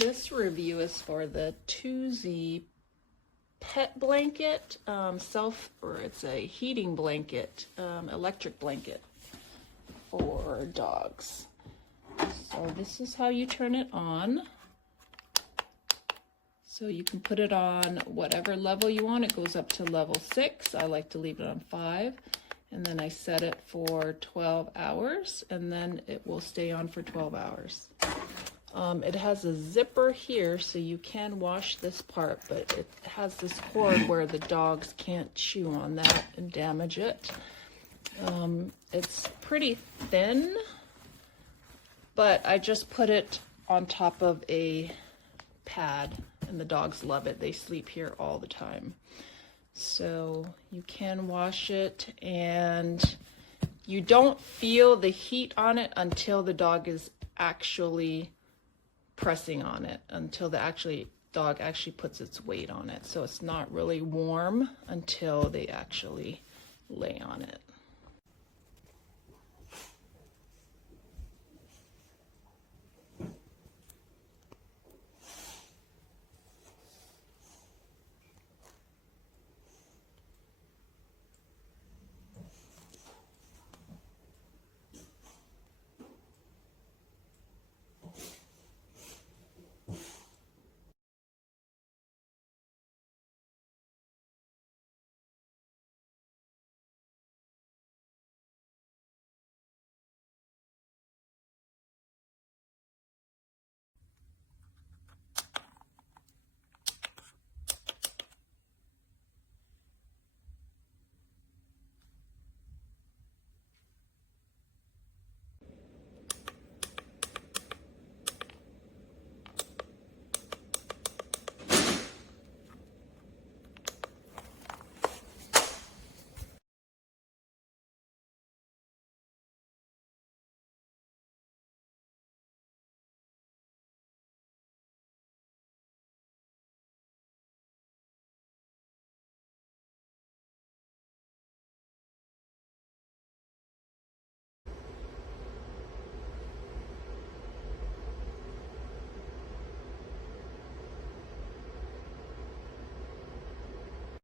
This review is for the Toozey pet blanket, it's a heating blanket, electric blanket for dogs. So this is how you turn it on. So you can put it on whatever level you want. It goes up to level 6. I like to leave it on 5. And then I set it for 12 hours, and then it will stay on for 12 hours. It has a zipper here, so you can wash this part, but it has this cord where the dogs can't chew on that and damage it. It's pretty thin, but I just put it on top of a pad, and the dogs love it. They sleep here all the time. So you can wash it, and you don't feel the heat on it until the dog is actually pressing on it, until the dog actually puts its weight on it. So it's not really warm until they actually lay on it.